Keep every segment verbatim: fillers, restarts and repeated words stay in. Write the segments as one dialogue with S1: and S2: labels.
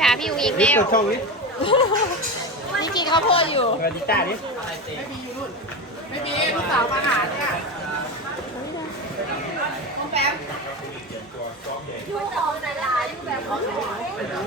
S1: าพี่อุ้งอิงเร็วนี่กินข้าวโพดอยู่สวัสดีจ้าดิไม่มีอยู่นู่นไม่มีลูกสาวมาหาเนี่ยน้องแบมยูขอใจลายยูแบบขอสวย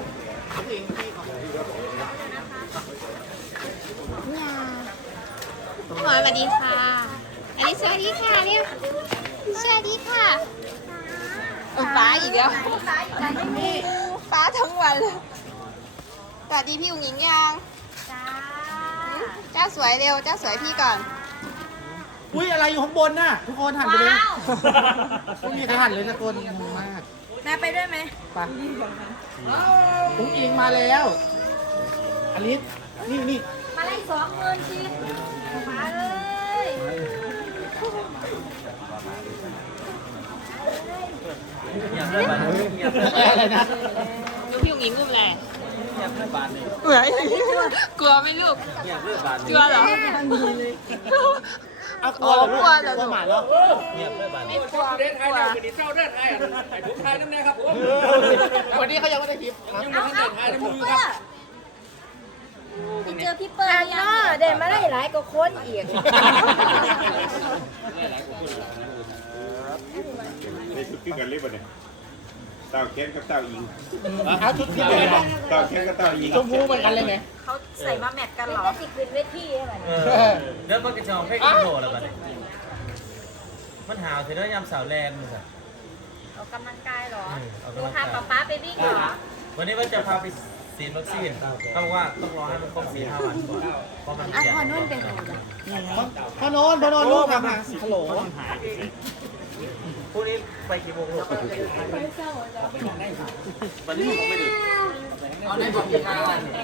S1: หมอสวัสดีค่ะอันนี้สวัสดีค่ะเนี่ยสวัสดีค่ะฟ้าอีกแล้วฟ้าทั้งวันเลยสวัสดีพี่อุ้งอิงยังจ้าเจ้าสวยเร็วเจ้าสวยพี่ก่อน
S2: อุ้ยอะไรอยู่ข้างบนน่ะทุกคนหันไปเลยไม่มีใครหันเลยสักคนงงมาก
S1: แม่ไปด้วยไหม
S2: ไปอุ้งอิงมาแล้วอลิสนี่นี่
S1: มาไล่สองหมื่นชีมาเลย
S2: อะไรนะ
S1: ดูพี่อุ้งอิงรูปแหละเหนื่อยกลัวไหมลูกกลัวเหรอ
S2: เอากลัวเหรอลูกกลัวหมาเหรอ
S1: ไม่กลัวไม่กลัว
S2: วันนี้เขายังไม่ได้คลิป
S1: ยังไม่ได้ถ่ายนะมึงครับเจอพี่เปิ้ลเนาะเดินมาได้หลายกว่าคนอีก
S3: ในชุดขึ้นกันเรียบร้อยเนี่ยเต่าแค้นกับเต่าอิง
S2: เอาชุดที่เลยนะ
S3: เต่าแค้นกับเต่าอิง
S2: ชมพูเหมือนกันเลยไหม
S1: เขาใส่มาแมทกันหรอติดเป็นเวทีอะไร
S4: เริ่มมันจะชอบให้กินโดแล้วกันมันหาวเสร็จแล้วยำสาวแลนด์มึงอะ
S1: ออกกำลังกายหรอดูพาป๊าป๊าไปวิ่งเหรอ
S4: วันนี้ว่าจะพาไปฉีดวัคซีนเขาบอกว่าต้องรอให้มันครบสี่ห้าวันก่อนเพราะมัน
S1: อ่ะพอนุ่นเป็นไง
S2: พ่อโนนพ่อโนนลูกมามาฮัลโหล
S4: พรุ่งนี้ไปกี่โมงลูกวันนี้ผมไม่ดื่ม
S2: เอาได้บอกมีงาน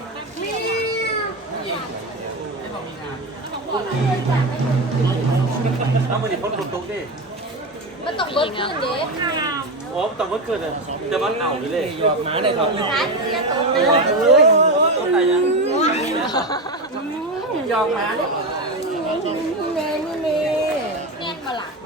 S2: ได้บอกมีงาน
S4: เอามาดิพ้นคนตุกดิ
S1: มันต้องเบิร์ดขึ้นเด้
S4: โอ้ต้องเบิร์ดขึ้นเลยจะมันเอาเลย
S2: หยอกหมาเลยครับ
S1: ร้านเรียนตัว
S4: เฮ้ยตัวไหนยัง
S2: หยอกหมาเลย
S1: เน่เน่เน่แน่นมาหลัง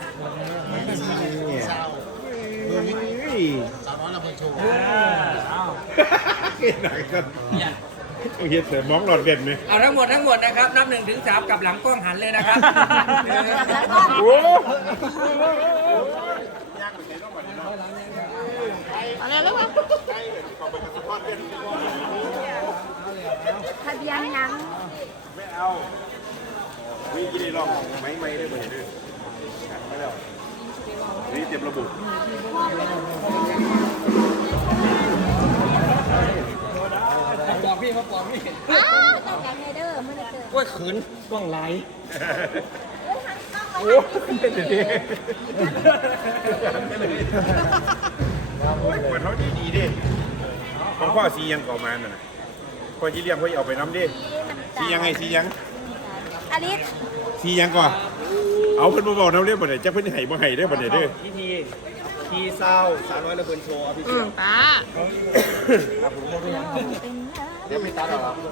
S2: สาวน้อยเราเป็นโชว์
S3: อ้าวเห็นไหนกันเห็นเสือมองหลอดเด่นไหม
S4: เอาทั้งหมดทั้งหมดนะครับนับหนึ่งถึงสามกับหลังกล้องหันเลยนะครับ
S3: โอ้
S1: อะไรแล้ววะทะเบียนยัง
S3: ไม่เอาวิ่งกินได้ลองไม้ไม้ได้เหมือนเดิมไม่แล้วนี่เตรียมระบุ
S2: บอกพี่มาบอกพี่
S1: อ้าวต้องการไฮเดอร์ไม่ได้เจอ
S2: ว่าขืนกล้องไลฟ์
S3: โอ้เป็นอย่างนี้โอ้ยเหมือนเขาดีดีดิของพ่อซียังก่อมาน่ะพ่อที่เลี้ยงพ่อเอาไปน้ำดิซียังไงซียัง
S1: อลิส
S3: ซียังก่อนเอาเพิ่นมาบอกน้ำเรียบบ่ได้จะเพิ่นให้บ่ให้ได้บ่ได้เด้อ
S2: พิธีทีเศร้าสาวน้อยระเบิดโชว์เอาพี่
S1: อืมป้า
S2: เดี๋ยวไม่ตัดหรอ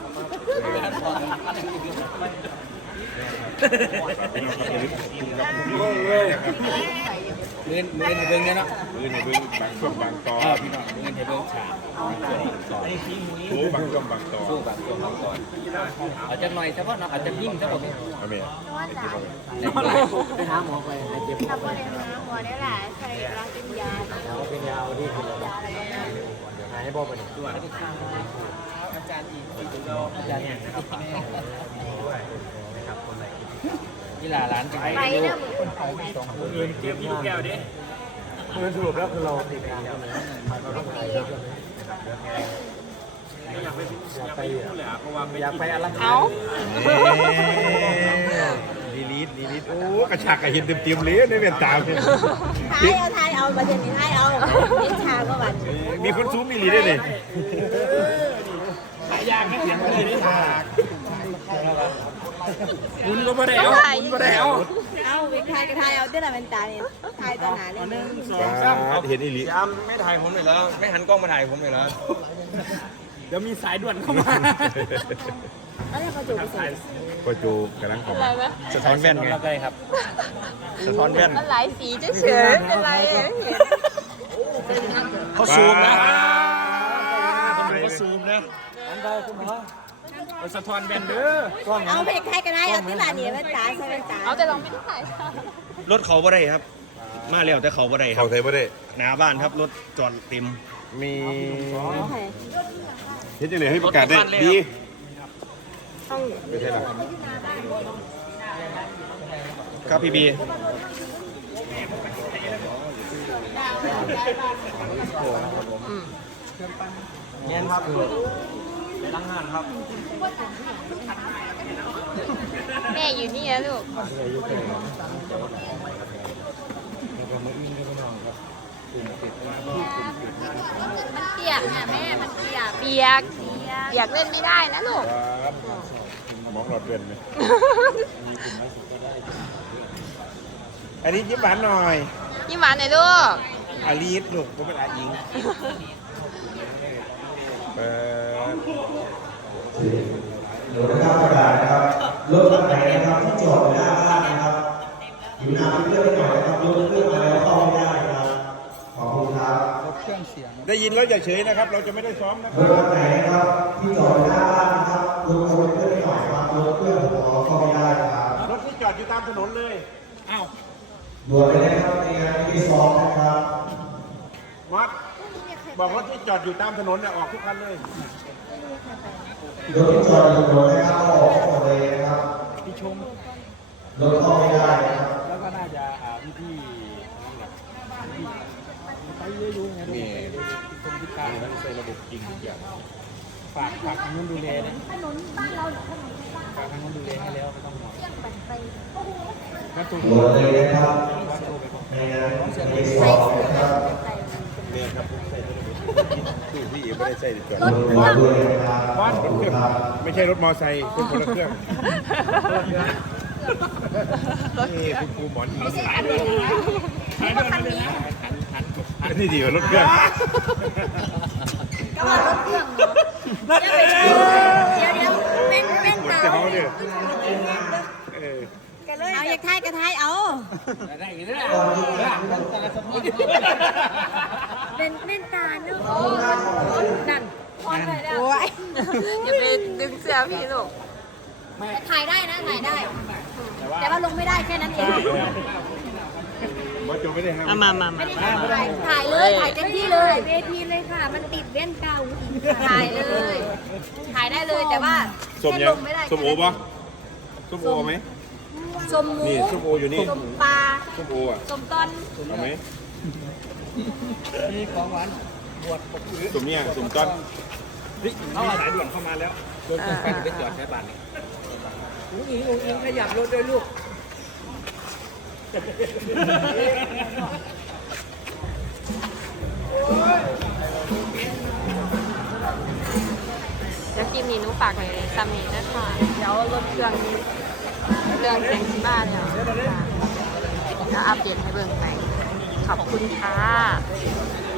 S2: เงินเงินเบิ้งเนี่ยเนาะ
S3: เงินในเบิ้งบางช่วงบางตอน
S2: พี่น้องเงินในเบิ้งฉาก
S3: โอ้บางช่วงบางตอน
S2: สู้บางช่วงบางตอนอาจจะหน่อยเฉพาะเนาะอาจจะยิ่งเฉพาะ
S3: อเม
S2: ริกาไปหาหมอไปเจ็บ
S1: ถ้าไปหาหมอได้แหละใช้รักกินยา
S2: เป็นยาดีขึ้นแล้วหายให้บอกไปหนึ่งตัวอาจารย์อีกอาจารย์เนี่ยนี่หลาร้านไป
S1: ไปเด้อ
S4: มือเก็บยี่แก้วดิ
S2: คือสรุปแล้วคือเราติดงานกันเลย
S4: อยากไปอยากไปพูดเลยอ่ะเพราะว่า
S2: อยากไปอะไร
S1: เอา
S3: ลีลิทลีลิทโอ้กระชากกระเห็นเต็มเต็มเลยในเวียนตา
S1: ทายเอาทายเอาประเด็นนี้ทายเอานิชาก็วัน
S3: มีคนซูมมีลีได้เลย
S2: ยากนะเสียงเลยนี่ค่ะ
S3: คุณก็ไม่ได้เอาคุณก็ได้เอา
S1: เอาไปทายก็ทายเอาได้ละเป็นตาเนี่ยทายตาหนาเลย
S3: หนึ่งสองสามเห็นอีลี
S4: ยามไม่ถ่ายผมเลยแล้วไม่หันกล้องมาถ่ายผมเลยแล้ว
S2: เดี๋ยวมีสายด่วนเข้ามา
S1: แล้วเขาจูบไป
S3: ก็จูกำลังเข้ามาสะท้อนแว่นไง
S2: ครับ
S3: สะท้อนแว่น
S1: มันหลายสีเฉยๆเป็นไร
S2: เขาซูมนะเขาซูมอันใดคุณหมอ
S3: เอาสะท้อนแบนเด้อ
S5: เอาเพลงใครก็ได้เอาที่หลานนี่แว่นตาใส่แว่นตา
S1: เอาแต่ลองไม่ได้ถ่าย
S6: รถเขาบ่ได้ครับ มาแล้วแต่เขาบ่ได้ครั
S3: เขา
S6: บ
S3: ไทยบ่ได้
S6: หน้าบ้านครับรถจอดเต็ม
S3: มีเฮ็ดจังได๋ให้ประกาศได้ดี
S1: ต้อง
S3: ไม่ใช่หรอ
S6: ครับพี่บี
S1: อืม
S6: เงี้ยครับไปล้างงานครับ
S1: แม่อยู่นี่นะลูกมันเปียกนะแม่มันเปียกเปียกเปียกเล่นไม่ได้นะลูก
S3: ครับมองหลอดเดือนเลยอันนี้ยิ้มหวานหน่อย
S1: ยิ้มหวานหน่อยลูก
S3: อาลีดลูกก็เป็นอายิงเปิด
S7: เดี๋ยวนะครับประกาศนะครับรถคันไหนนะครับที่จอดอยู่หน้าบ้านนะครับอยู่หน้าเครื่องหน่อยนะครับรถเครื่องมาแล้วเข้าไม่ได้นะครับขอบคุณครับ
S3: ได้ยินแล้วอย่าเฉยนะครับ เราจะไม่ได้ซ้อมนะค
S7: ร
S3: รับ
S7: ถคันไหนนะครับที่จอดอยู่หน้าบ้านนะครับรถเครื่องหน่อยครับรถเครื่องของเราเข้าไม่ได้ครับ
S3: รถที่จอดอยู่ตามถนนเลยอ้าว
S7: ด่วนเลยนะครับในงานที่ซ้อมนะครับ
S3: มัดบอกรถที่จอดอยู่ตามถนนเนี่ยออกทุกคันเลย
S7: รถที่จอดอยู่บนนะครับก็ออกหมดเลยนะครับพี่ชมรถเข้าไม่ได้นะครับ
S2: แล้วก็น่าจะพี่พี่ไปเยอะอยู่ไงลูกตรงที่กลางมันใส่ระบบจริงทุกอย่างฝากฝากทางนู้นดูแลนะถนนบ้านเราถนนฝากทางนู้นดูแลให้แล้วไม่ต้องห่วงแล้วตัว
S7: ด่วนเลยนะครับในงานที่ซ้อมนะครับ
S3: เนี่ยครับใส่ระบบตู้พี่เอ๋ไม่ได้ใส่ดีกว่า
S7: ด่วนเลยนะครับ
S3: บ้านเป็นเครื่องไม่ใช่รถมอไซค์เป็นคนละเครื่องนี่คุณครูหมอนไม่ใช่คันนี้คันนี้คันนี้ดีกว่ารถเครื่อง
S5: ก็ว่ารถเครื่องเนาะเดี๋ยวเดี๋ยวเป็นเป็น
S3: หมด
S5: ตา
S3: เจ้าเนี่ยเออ
S5: เอาอยากทายก็ทายเอาเป็นเป็นตาเนาะนั่นพอดเลยแล้ว
S1: โอ้ยอย่าไปดึงเสื้อพี่ลูก
S5: ถ่ายได้นะถ่ายได้ แต่ว่าลงไม่ได้แค่นั้นเอง
S3: บอสโจไม่ได้ห้าม
S1: มามามา
S5: ถ่ายถ่ายเลยถ่ายเต็มที่เลยเวทีเลยค่ะ มันติดเว้นเก่าอีกถ่ายเลย ถ่ายได้เลยแต่ว่า
S3: ส้ม
S5: แค่
S3: ยั
S5: ล
S3: ง
S5: งไม่ได้
S3: ส้มโอปะส้มโอไหม
S5: ส้มหมู
S3: นี่ส้มโออยู่นี่
S5: ส้มปลา
S3: ส้มโออ่ะ
S5: ส้มต้น
S3: เอาไหม
S2: มีของหวานบวช
S3: ส้มเนี่ยส้มต้นนี่มีสายด่วนเข้ามาแล้ว
S2: รถไปไปจอดใช้บัตรลุงอิงลุงอิงขยับรถด้วยลูก
S1: เดี๋ยวคลิปนี้หนุฝากไว้ซ้ำนี้นะคะเดี๋ยวรถเครื่องนี้เรื่องเสียงที่บ้านเนี่ยค่ะเดี๋ยวอัปเดตให้เบิ่งไปขอบคุณค่ะ